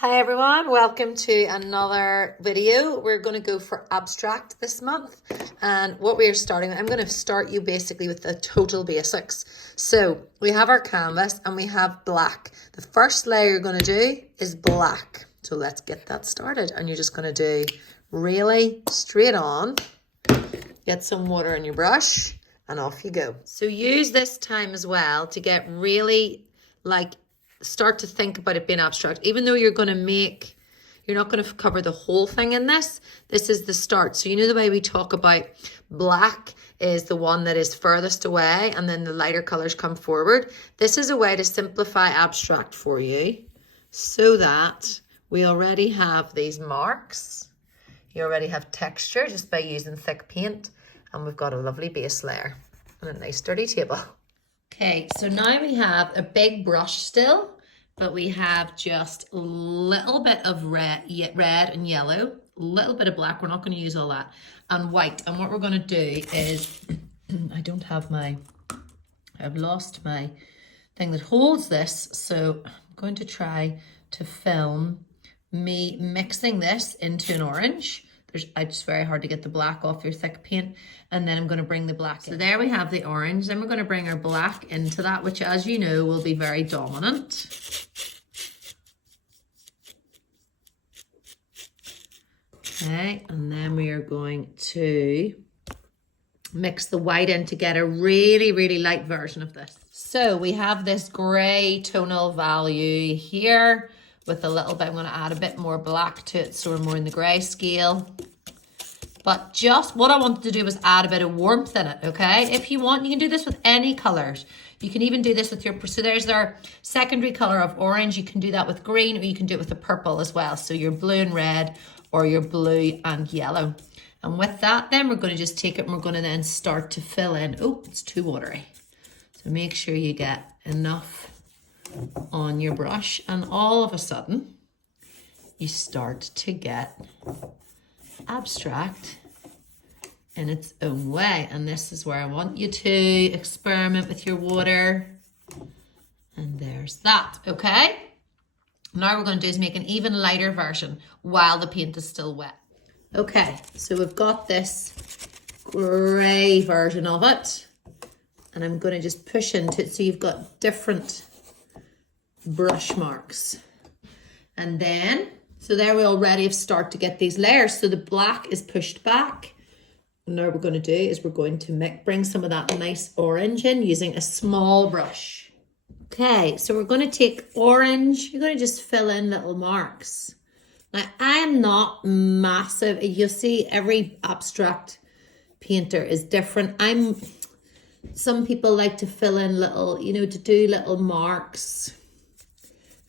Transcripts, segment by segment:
Hi everyone, welcome to another video. We're going to go for abstract this month, and what we are starting with, I'm going to start you basically with the total basics. So we have our canvas and we have black. The first layer you're going to do is black. So let's get that started, and you're just going to do really straight on, get some water in your brush and off you go. So use this time as well to get really start to think about it being abstract. Even though you're not going to cover the whole thing in this. This is the start. So you know the way we talk about black is the one that is furthest away and then the lighter colors come forward. This is a way to simplify abstract for you so that we already have these marks. You already have texture just by using thick paint, and we've got a lovely base layer and a nice dirty table. Okay, so now we have a big brush still, but we have just a little bit of red and yellow, a little bit of black, we're not going to use all that, and white. And what we're going to do is, I've lost my thing that holds this, so I'm going to try to film me mixing this into an orange. It's very hard to get the black off your thick paint, and then I'm going to bring the black in. So there we have the orange. Then we're going to bring our black into that, which, as you know, will be very dominant. Okay, and then we are going to mix the white in to get a really, really light version of this. So we have this gray tonal value here with a little bit. I'm going to add a bit more black to it, so we're more in the gray scale. But just what I wanted to do was add a bit of warmth in it, okay? If you want, you can do this with any colors. You can even do this with so there's our secondary color of orange. You can do that with green, or you can do it with the purple as well. So your blue and red, or your blue and yellow. And with that, then we're going to just take it and we're going to then start to fill in. Oh, it's too watery. So make sure you get enough on your brush, and all of a sudden you start to get abstract in its own way. And this is where I want you to experiment with your water. And there's that. Okay, now we're going to do is make an even lighter version while the paint is still wet. Okay, so we've got this gray version of it, and I'm going to just push into it so you've got different brush marks. And then, so there we already have started to get these layers. So the black is pushed back. And now what we're going to do is we're going to bring some of that nice orange in using a small brush. Okay, so we're going to take orange. You're going to just fill in little marks. Now, I am not massive. You'll see every abstract painter is different. Some people like to fill in little, to do little marks.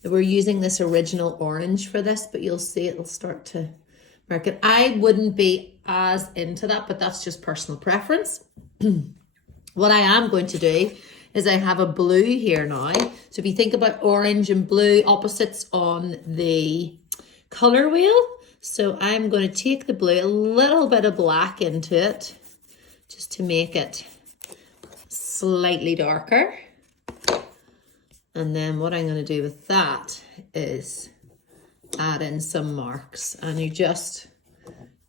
We're using this original orange for this, but you'll see it'll start to mark it. I wouldn't be as into that, but that's just personal preference. What I am going to do is I have a blue here now. So if you think about orange and blue opposites on the color wheel, so I'm going to take the blue, a little bit of black into it, just to make it slightly darker. And then what I'm going to do with that is add in some marks, and you're just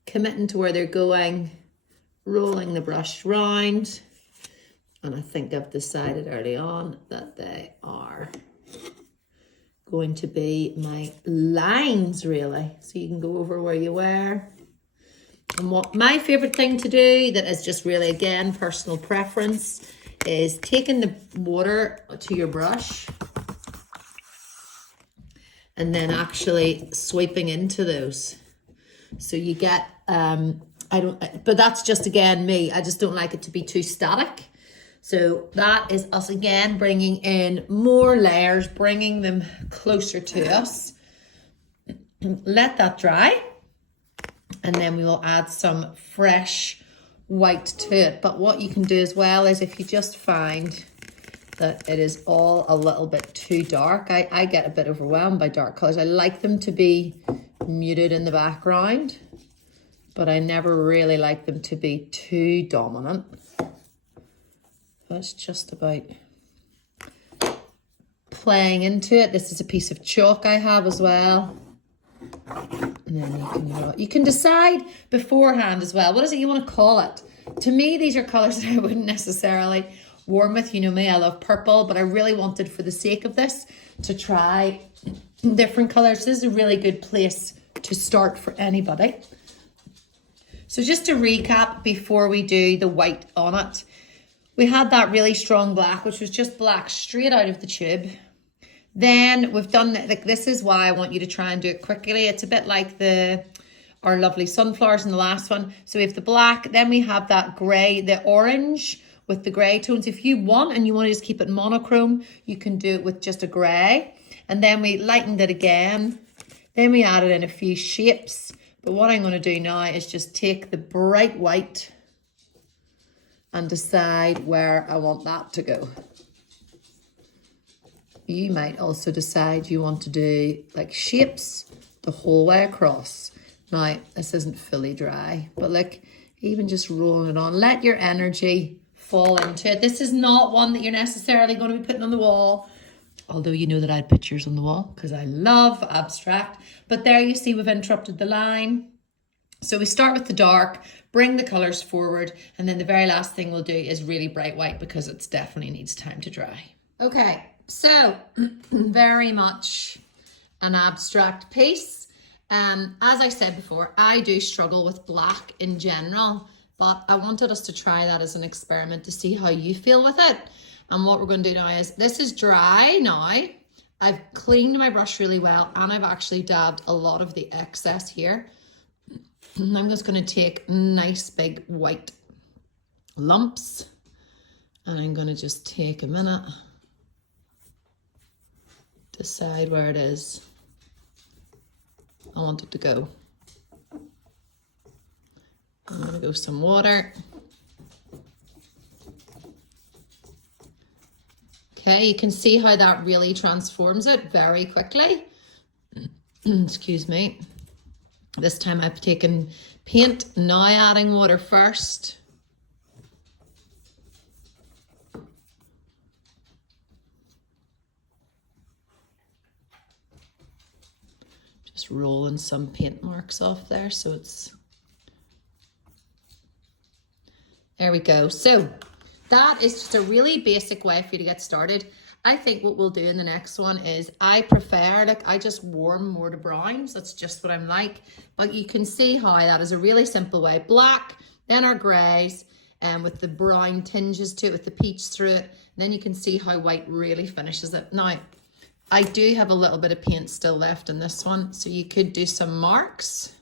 committing to where they're going, rolling the brush round. And I think I've decided early on that they are going to be my lines, really. So you can go over where you were. And what my favorite thing to do, that is just really, again, personal preference, is taking the water to your brush and then actually sweeping into those. So you get, but that's just, again, me. I just don't like it to be too static. So that is us again bringing in more layers, bringing them closer to us. Let that dry. And then we will add some fresh white to it. But what you can do as well is, if you just find that it is all a little bit too dark, I get a bit overwhelmed by dark colors. I like them to be muted in the background, but I never really like them to be too dominant. That's just about playing into it. This is a piece of chalk I have as well. And then you can decide beforehand as well. What is it you want to call it? To me, these are colours that I wouldn't necessarily warm with. You know me, I love purple, but I really wanted, for the sake of this, to try different colours. This is a really good place to start for anybody. So just to recap before we do the white on it, we had that really strong black, which was just black straight out of the tube. Then we've done, like, this is why I want you to try and do it quickly. It's a bit like our lovely sunflowers in the last one. So we have the black, then we have that grey, the orange with the grey tones. If you want and you want to just keep it monochrome, you can do it with just a grey. And then we lightened it again. Then we added in a few shapes. But what I'm going to do now is just take the bright white and decide where I want that to go. You might also decide you want to do like shapes the whole way across. Now, this isn't fully dry, but like even just rolling it on, let your energy fall into it. This is not one that you're necessarily going to be putting on the wall, although you know that I had pictures on the wall because I love abstract. But there you see we've interrupted the line. So we start with the dark, bring the colours forward, and then the very last thing we'll do is really bright white because it definitely needs time to dry. Okay, so very much an abstract piece. As I said before, I do struggle with black in general, but I wanted us to try that as an experiment to see how you feel with it. And what we're going to do now is, this is dry now. I've cleaned my brush really well and I've actually dabbed a lot of the excess here. I'm just going to take nice big white lumps and I'm going to just take a minute, decide where it is I want it to go. I'm going to go some water. Okay, you can see how that really transforms it very quickly. Excuse me. This time I've taken paint, now adding water first. Just rolling some paint marks off there so it's... There we go. So that is just a really basic way for you to get started. I think what we'll do in the next one is, I prefer, like, I just warm more to browns. That's just what I'm like. But you can see how that is a really simple way. Black, then our greys, and with the brown tinges to it, with the peach through it. And then you can see how white really finishes it. Now, I do have a little bit of paint still left in this one, so you could do some marks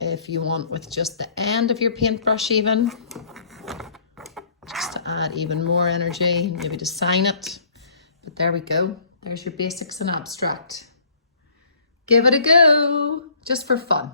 if you want with just the end of your paintbrush even. Just to add even more energy, maybe to sign it. But there we go. There's your basics in abstract. Give it a go, just for fun.